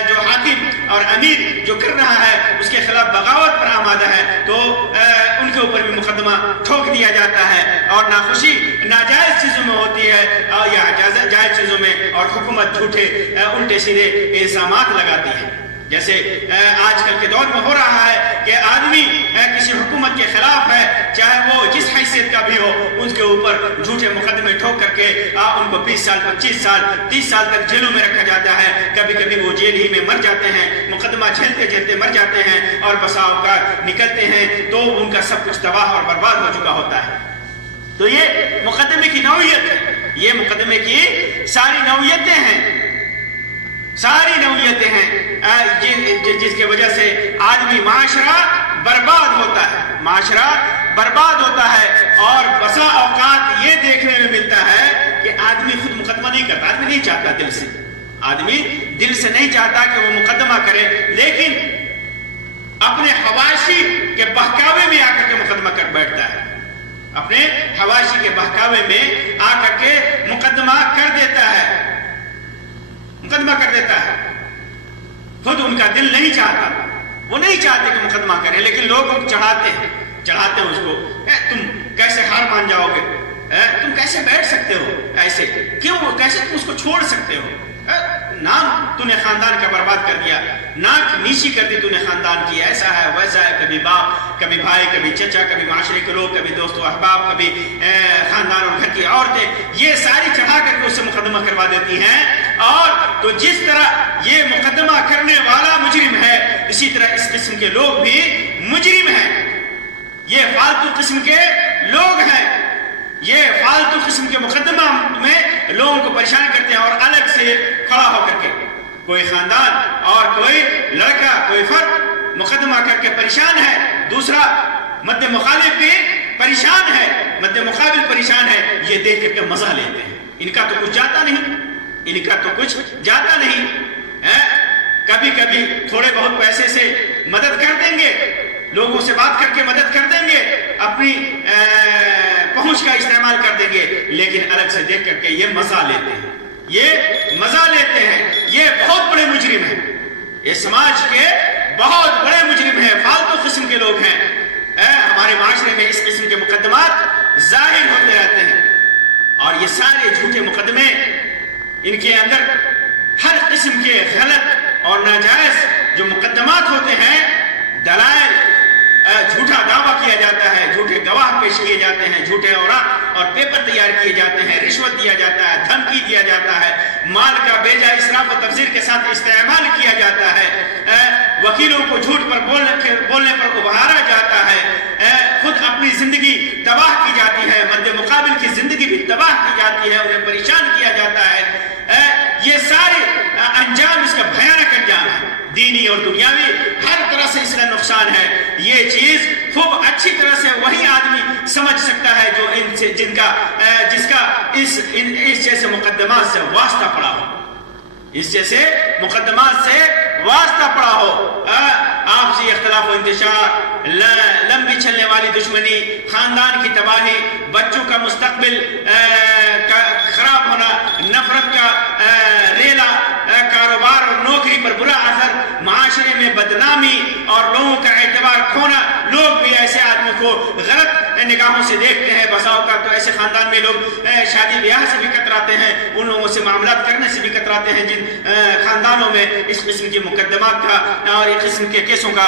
جو حاکم اور امیر جو کر رہا ہے اس کے خلاف بغاوت پر آمادہ ہے تو ان کے اوپر بھی مقدمہ ٹھوک دیا جاتا ہے. اور ناخوشی ناجائز چیزوں میں ہوتی ہے یا جائز چیزوں میں، اور حکومت جھوٹے الٹے سیدھے الزامات لگاتی ہے. جیسے آج کل کے دور میں ہو رہا ہے کہ آدمی کسی حکومت کے خلاف ہے، چاہے وہ جس حیثیت کا بھی ہو، اس کے اوپر جھوٹے مقدمے ٹھوک کر کے ان کو 20 سال 25 سال 30 سال تک جیلوں میں رکھا جاتا ہے. کبھی کبھی وہ جیل ہی میں مر جاتے ہیں، مقدمہ جھیلتے مر جاتے ہیں، اور بسا اوقات نکلتے ہیں تو ان کا سب کچھ تباہ اور برباد ہو چکا ہوتا ہے. تو یہ مقدمے کی نوعیت ہے، یہ مقدمے کی ساری نوعیتیں ہیں، جس کی وجہ سے آدمی معاشرہ برباد ہوتا ہے. اور بسا اوقات یہ دیکھنے میں ملتا ہے کہ آدمی خود مقدمہ نہیں کرتا، آدمی نہیں چاہتا دل سے نہیں چاہتا کہ وہ مقدمہ کرے، لیکن اپنے حواشی کے بہکاوے میں آ کر کے مقدمہ کر بیٹھتا ہے، اپنے حواشی کے بہکاوے میں آ کر کے مقدمہ کر دیتا ہے. خود ان کا دل نہیں چاہتا، وہ نہیں چاہتے کہ مقدمہ کریں، لیکن لوگ چڑھاتے ہیں اس کو. تم کیسے ہار مان جاؤ گے؟ تم کیسے بیٹھ سکتے ہو ایسے؟ کیوں؟ کیسے تم اس کو چھوڑ سکتے ہو؟ نام تو نے خاندان کا برباد کر دیا، ناک نیچی کر دی تو نے خاندان کی، ایسا ہے ویسا ہے. کبھی باپ، کبھی بھائی، کبھی چچا، کبھی معاشرے کے لوگ، کبھی دوست و احباب، کبھی خاندان اور گھر کی عورتیں، یہ ساری چڑھا کر کے اس سے مقدمہ کروا دیتی ہیں. اور تو جس طرح یہ مقدمہ کرنے والا مجرم ہے، اسی طرح اس قسم کے لوگ بھی مجرم ہیں. یہ فالتو قسم کے لوگ ہیں، یہ فالتو قسم کے مقدمہ میں لوگوں کو پریشان کرتے ہیں. اور الگ سے کھڑا ہو کر کے کوئی خاندان اور کوئی لڑکا، کوئی فرد مقدمہ کر کے پریشان ہے، دوسرا مد مخالف بھی پریشان ہے، مد مقابل پریشان ہے، یہ دیکھ کر کے مزہ لیتے ہیں. ان کا تو کچھ جاتا نہیں، ان کا تو کچھ جاتا نہیں. کبھی کبھی تھوڑے بہت پیسے سے مدد کر دیں گے، لوگوں سے بات کر کے مدد کر دیں گے، اپنی پہنچ کا استعمال کر دیں گے، لیکن الگ سے دیکھ کر کے یہ مزہ لیتے ہیں، یہ مزہ لیتے ہیں. یہ بہت بڑے مجرم ہیں، یہ سماج کے بہت بڑے مجرم ہیں، فالتو قسم کے لوگ ہیں. ہمارے معاشرے میں اس قسم کے مقدمات ظاہر ہوتے رہتے ہیں، اور یہ سارے جھوٹے مقدمے، ان کے اندر ہر قسم کے غلط اور ناجائز جو مقدمات ہوتے ہیں، دلائل، جھوٹا دعویٰ کیا جاتا ہے، جھوٹے گواہ پیش کیے جاتے ہیں، جھوٹے اوراق اور پیپر تیار کیے جاتے ہیں، رشوت دیا جاتا ہے، دھمکی دیا جاتا ہے، مال کا بیجا اسراف و تبذیر کے ساتھ استعمال کیا جاتا ہے، وکیلوں کو جھوٹ پر بولنے پر ابھارا جاتا ہے، خود اپنی زندگی تباہ کی جاتی ہے، مد مقابل کی زندگی بھی تباہ کی جاتی ہے، انہیں پریشان کیا جاتا ہے. یہ سارے انجام اس کا بھیانک انجام ہے، دینی اور دنیاوی ہر طرح سے اس کا نقصان ہے. یہ چیز خوب اچھی طرح سے وہی آدمی سمجھ سکتا ہے جو جس کا اس جیسے مقدمات سے واسطہ پڑا ہو، اس جیسے مقدمات سے واسطہ پڑا ہو. آپسی اختلاف و انتشار، لمبی چلنے والی دشمنی، خاندان کی تباہی، بچوں کا مستقبل خراب ہونا، نفرت کا ریلا، کاروبار اور نوکری پر برا اثر، معاشرے میں بدنامی اور لوگوں کا اعتبار کھونا. لوگ بھی ایسے آدمی کو غلط نگاہوں سے دیکھتے ہیں. بسا اوقات تو ایسے خاندان میں لوگ شادی بیاہ سے بھی کتراتے ہیں، ان لوگوں سے معاملات کرنے سے بھی کتراتے ہیں جن خاندانوں میں اس قسم کی مقدمات کا اور اس قسم کے کیسوں کا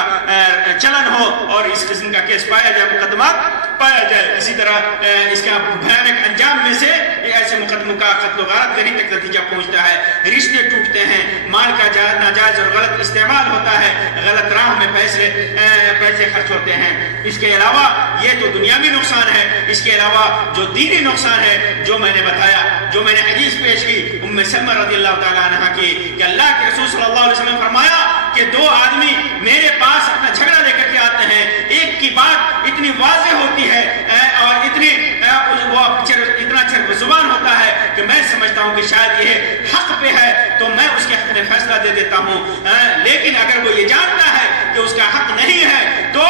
چلن ہو اور اس قسم کا کیس پایا جائے، مقدمات پایا جائے. اسی طرح اس کا بھیانک انجام میں سے ایسے مقدموں کا قتل و غارت گری تک نتیجہ پہنچتا ہے، رشتے ٹوٹتے ہیں، مال کا ناجائز اور غلط استعمال ہوتا ہے، غلط راہ میں پیسے خرچ ہوتے ہیں. اس کے علاوہ یہ تو دنیاوی نقصان ہے، اس کے علاوہ جو دینی نقصان ہے، جو میں نے بتایا، جو میں نے حدیث پیش کی ام سلمہ رضی اللہ تعالیٰ عنہ کی، کہ اللہ کے رسول صلی اللہ علیہ وسلم نے فرمایا کہ دو آدمی میرے پاس اپنا جھگڑا لے کر کے آتے ہیں، ایک کی بات اتنی واضح ہوتی ہے اور اتنا چرب زبان ہوتا ہے کہ میں سمجھتا ہوں کہ شاید یہ حق پہ ہے تو میں اس کے حق میں فیصلہ دے دیتا ہوں، لیکن اگر وہ یہ جانتا ہے کہ اس کا حق نہیں ہے تو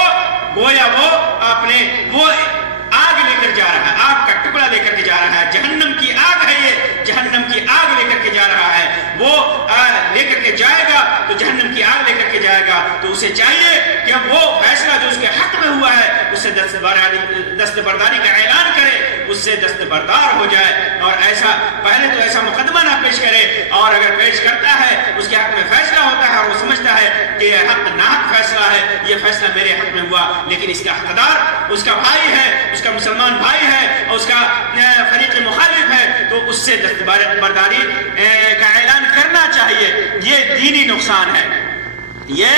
گویا وہ آگ لے کر جا رہا ہے، آگ کا ٹکڑا لے کر کے جا رہا ہے، جہنم کی آگ ہے، یہ جہنم کی آگ لے کر کے جا رہا ہے. وہ لے کر کے جائے گا تو جہنم کی آگ لے کر کے جائے گا. تو اسے چاہیے کہ وہ فیصلہ جو اس کے حق میں ہوا ہے اس سے دستبرداری کا اعلان کرے، اس سے دستبردار ہو جائے، اور پہلے تو ایسا مقدمہ نہ پیش کرے، اور اگر پیش کرتا ہے اس کے حق میں فیصلہ ہوتا ہے اور وہ سمجھتا ہے کہ یہ حق ناحق فیصلہ ہے، یہ فیصلہ میرے حق میں ہوا، لیکن اس کا حقدار اس کا بھائی ہے، اس کا مسلمان بھائی ہے اور اس کا فریق مخالف ہے، تو اس سے دستبرداری کا اعلان کرنا چاہیے. یہ دینی نقصان ہے، یہ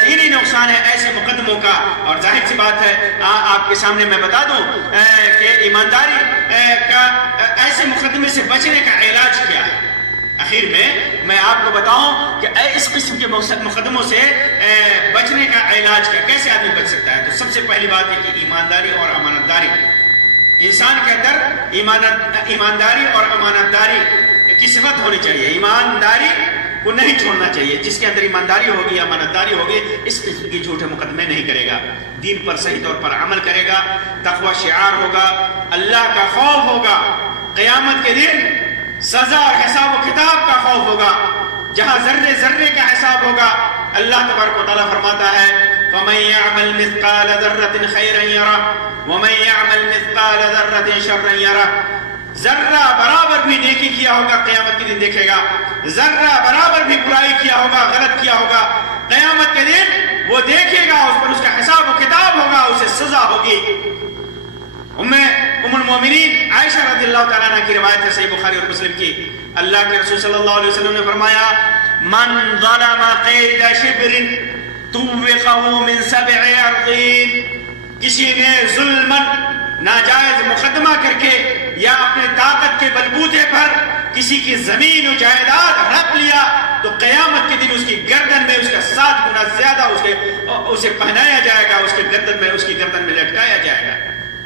دینی نقصان ہے ایسے مقدموں کا. اور ظاہر سی بات ہے آپ کے سامنے میں بتا دوں کہ ایمانداری کا ایسے مقدمے سے بچنے کا علاج کیا ہے. آخر میں آپ کو بتاؤں کہ اس قسم کے مقدموں سے بچنے کا علاج کیسے آدمی بچ سکتا ہے. تو سب سے پہلی بات ہے کہ ایمانداری اور امانت داری. انسان کے اندر ایمانداری اور امانت داری کی صفت ہونی چاہیے. ایمانداری کو نہیں چھوڑنا چاہیے. جس کے اندر ایمانداری ہوگی، امانت داری ہوگی، اس قسم کی جھوٹے مقدمے نہیں کرے گا، دین پر صحیح طور پر عمل کرے گا، تقوی شعار ہوگا، اللہ کا خوف ہوگا، قیامت کے دن سزا اور حساب و کتاب کا خوف ہوگا، جہاں ذرے ذرے کا حساب ہوگا. اللہ تبارک و تعالیٰ فرماتا ہے فَمَن يَعْمَلْ مِثْقَالَ ذَرَّةٍ خَيْرًا يَرَهُ وَمَن يَعْمَلْ مِثْقَالَ ذَرَّةٍ شَرًّا يَرَهُ. ذرہ برابر بھی نیکی کیا ہوگا قیامت کے دن دیکھے گا، ذرہ برابر بھی برائی کیا ہوگا، غلط کیا ہوگا، قیامت کے دن وہ دیکھے گا، اس پر اس کا حساب و کتاب ہوگا، اسے سزا ہوگی. ام المومنین عائشہ رضی اللہ تعالیٰ عنہ کی روایت ہے صحیح بخاری اور مسلم کی. اللہ کے رسول صلی اللہ علیہ وسلم نے فرمایا من ظلم قید شبر توقہ من 7 ارضین. کسی نے ظلمن ناجائز مقدمہ کر کے یا اپنے طاقت کے بلبوتے پر کسی کی زمین و جائیداد ہڑپ لیا تو قیامت کے دن اس کی گردن میں اس کا 7 گنا زیادہ اسے پہنایا جائے گا، اس کے گردن میں، اس کی گردن میں لٹکایا جائے گا۔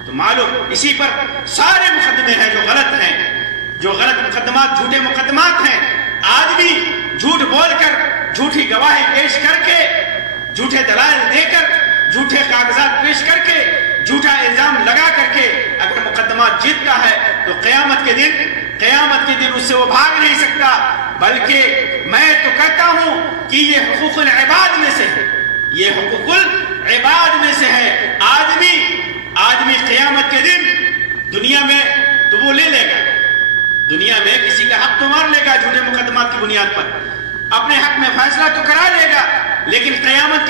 تو معلوم اسی پر سارے مقدمے ہیں جو غلط ہیں، جو غلط مقدمات، جھوٹے مقدمات ہیں۔ آدمی جھوٹ بول کر، جھوٹی گواہی پیش کر کے، جھوٹے دلائل دے کر، جھوٹے کاغذات پیش کر کے، جھوٹا الزام لگا کر کے اگر مقدمات جیتتا ہے تو قیامت کے دن اس سے وہ بھاگ نہیں سکتا۔ بلکہ میں تو کہتا ہوں کہ یہ حقوق العباد میں سے ہے، یہ حقوق العباد میں سے ہے۔ آدمی قیامت کے دن دنیا میں تو وہ لے لے گا، دنیا میں کسی کا حق تو مار لے گا جھوٹے مقدمات کی بنیاد پر، اپنے حق میں فیصلہ تو کرا لے گا، لیکن قیامت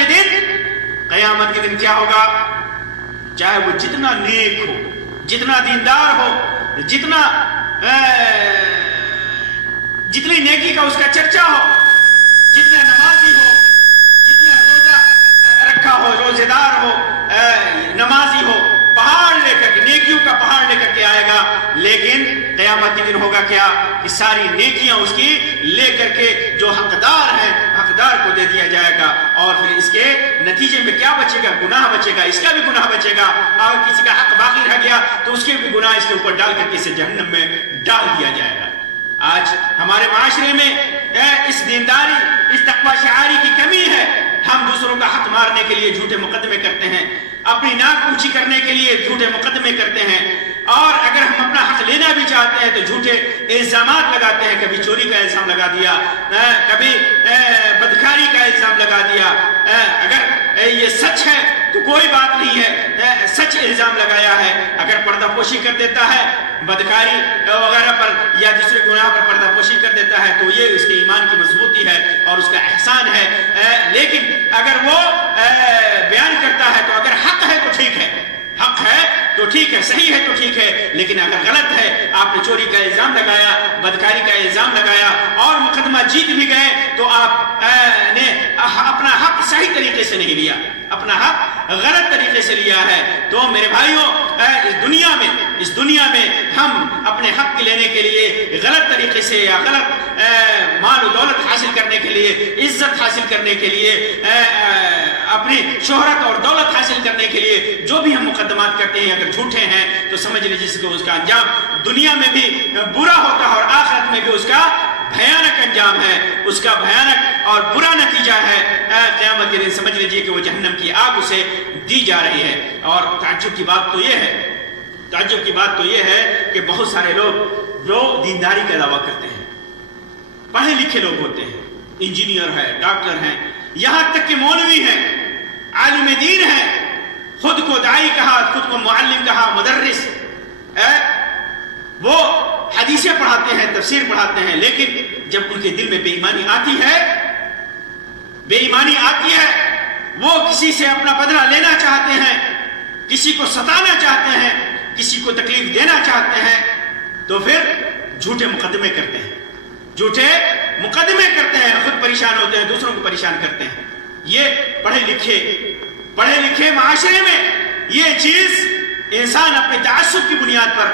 کے دن کیا ہوگا؟ چاہے وہ جتنا نیک ہو، جتنا دیندار ہو، جتنی نیکی کا اس کا چرچا ہو، جتنا نمازی ہو، جتنا روزہ رکھا ہو، روزے دار ہو، نمازی ہو، پہاڑ لے کر کے، نیکیوں کا پہاڑ لے کر کے آئے گا، لیکن قیامت کے دن ہوگا کیا کہ ساری نیکیاں اس کی لے کر کے جو حقدار ہیں، حقدار کو دے دیا جائے گا، اور پھر اس کے نتیجے میں کیا بچے گا؟ گناہ بچے گا، اس کا بھی گناہ بچے گا۔ اگر کسی کا حق باقی رہ گیا تو اس کے بھی گناہ اس کے اوپر ڈال کر کے اسے جہنم میں ڈال دیا جائے گا۔ آج ہمارے معاشرے میں اس دینداری، اس تقوی شعاری کی کمی ہے۔ ہم دوسروں کا حق مارنے کے لیے جھوٹے مقدمے کرتے ہیں، اپنی ناک اونچی کرنے کے لیے جھوٹے مقدمے کرتے ہیں، اور اگر ہم اپنا حق لینا بھی چاہتے ہیں تو جھوٹے الزامات لگاتے ہیں۔ کبھی چوری کا الزام لگا دیا، کبھی بدکاری کا الزام لگا دیا۔ اگر یہ سچ ہے تو کوئی بات نہیں ہے، سچ الزام لگایا ہے۔ اگر پردہ پوشی کر دیتا ہے بدکاری وغیرہ پر یا دوسرے گناہ پر پردہ پوشی کر دیتا ہے تو یہ اس کے ایمان کی مضبوطی ہے اور اس کا احسان ہے۔ لیکن اگر وہ بیان کرتا ہے تو اگر حق ہے تو ٹھیک ہے، حق ہے تو ٹھیک ہے، صحیح ہے تو ٹھیک ہے، لیکن اگر غلط ہے، آپ نے چوری کا الزام لگایا، بدکاری کا الزام لگایا اور مقدمہ جیت بھی گئے تو آپ نے اپنا حق صحیح طریقے سے نہیں لیا، اپنا حق غلط طریقے سے لیا ہے۔ تو میرے بھائیوں، اس دنیا میں ہم اپنے حق لینے کے لیے غلط طریقے سے یا غلط مال و دولت حاصل کرنے کے لیے، عزت حاصل کرنے کے لیے، اپنی شہرت اور دولت حاصل کرنے کے لیے جو بھی ہم مقدمات کرتے ہیں اگر جھوٹے ہیں تو سمجھ لیجیے جس کو اس کا انجام دنیا میں بھی برا ہوتا ہے اور آخرت میں بھی اس کا بھیانک انجام ہے، اس کا بھیانک اور برا نتیجہ ہے۔ قیامت کے دن سمجھ لیجیے کہ وہ جہنم کی آگ اسے دی جا رہی ہے۔ اور تعجب کی بات تو یہ ہے کہ بہت سارے لوگ جو دینداری کا دعویٰ کرتے ہیں، پڑھے لکھے لوگ ہوتے ہیں، انجینئر ہیں، ڈاکٹر ہیں، یہاں تک کہ مولوی ہیں، عالم دین ہیں، خود کو داعی کہا، خود کو معلم کہا، مدرس، وہ حدیثیں پڑھاتے ہیں، تفسیر پڑھاتے ہیں، لیکن جب ان کے دل میں بے ایمانی آتی ہے، وہ کسی سے اپنا بدلہ لینا چاہتے ہیں، کسی کو ستانا چاہتے ہیں، کسی کو تکلیف دینا چاہتے ہیں، تو پھر جھوٹے مقدمے کرتے ہیں، خود پریشان ہوتے ہیں، دوسروں کو پریشان کرتے ہیں۔ یہ پڑھے لکھے معاشرے میں یہ چیز انسان اپنے تعصب کی بنیاد پر،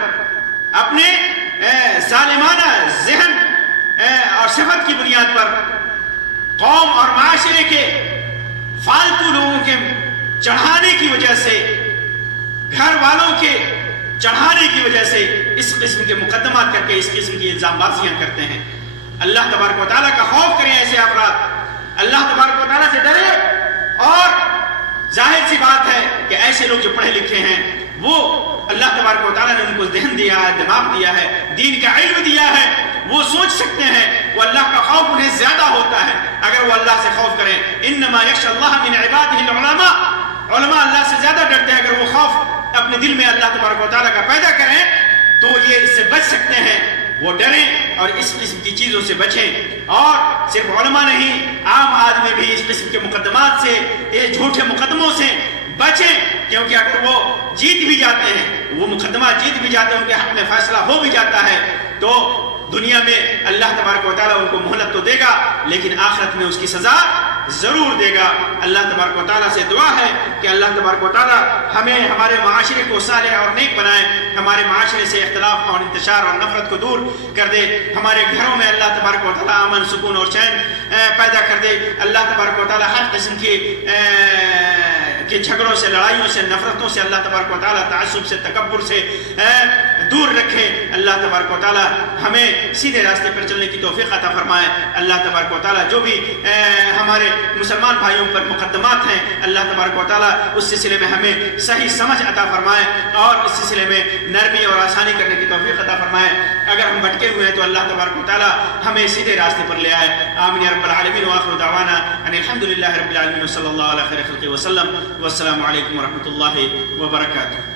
اپنے ظالمانہ ذہن اور صفت کی بنیاد پر قوم اور معاشرے کے فالتو لوگوں کے چڑھانے کی وجہ سے، گھر والوں کے چڑھانے کی وجہ سے اس قسم کے مقدمات کر کے اس قسم کی الزام بازیاں کرتے ہیں۔ اللہ تبارک و تعالیٰ کا خوف کریں ایسے افراد، اللہ تبارک و تعالیٰ سے ڈرے، اور ظاہر سی بات ہے کہ ایسے لوگ جو پڑھے لکھے ہیں وہ اللہ تبارک و تعالیٰ نے ان کو ذہن دیا ہے، دماغ دیا ہے، دین کا علم دیا ہے، وہ سوچ سکتے ہیں، وہ اللہ کا خوف انہیں زیادہ ہوتا ہے اگر وہ اللہ سے خوف کریں۔ انما یخشی اللہ من عبادہ العلماء، علماء اللہ سے زیادہ ڈرتے ہیں۔ اگر وہ خوف اپنے دل میں اللہ تبارک و تعالیٰ کا پیدا کریں تو یہ اس سے بچ سکتے ہیں، وہ ڈریں اور اس قسم کی چیزوں سے بچیں۔ اور صرف علماء نہیں، عام آدمی بھی اس قسم کے مقدمات سے، یہ جھوٹے مقدموں سے بچیں، کیونکہ اگر وہ جیت بھی جاتے ہیں، وہ مقدمات جیت بھی جاتے ہیں، ان کے حق میں فیصلہ ہو بھی جاتا ہے، تو دنیا میں اللہ تبارک و تعالیٰ ان کو مہلت تو دے گا، لیکن آخرت میں اس کی سزا ضرور دے گا۔ اللہ تبارک و تعالیٰ سے دعا ہے کہ اللہ تبارک و تعالیٰ ہمیں ہمارے معاشرے کو صالح اور نیک بنائے، ہمارے معاشرے سے اختلاف اور انتشار اور نفرت کو دور کر دے، ہمارے گھروں میں اللہ تبارک و تعالیٰ امن، سکون اور چین پیدا کر دے۔ اللہ تبارک و تعالیٰ ہر قسم کے جھگڑوں سے، لڑائیوں سے، نفرتوں سے اللہ تبارک و تعالیٰ، تعصب سے، تکبر سے دور رکھے۔ اللہ تبارک و تعالیٰ ہمیں سیدھے راستے پر چلنے کی توفیق عطا فرمائے۔ اللہ تبارک و تعالیٰ جو بھی ہمارے مسلمان بھائیوں پر مقدمات ہیں، اللہ تبارک و تعالیٰ اس سلسلے میں ہمیں صحیح سمجھ عطا فرمائے اور اس سلسلے میں نرمی اور آسانی کرنے کی توفیق عطا فرمائے۔ اگر ہم بھٹکے ہوئے ہیں تو اللہ تبارک و تعالیٰ ہمیں سیدھے راستے پر لے آئے۔ آمین یا رب العالمین، وآخر دعوانا ان الحمد للہ رب العالمین، وصلی اللہ علیہ خیر خلقہ وسلم، والسلام علیکم ورحمۃ اللہ وبرکاتہ۔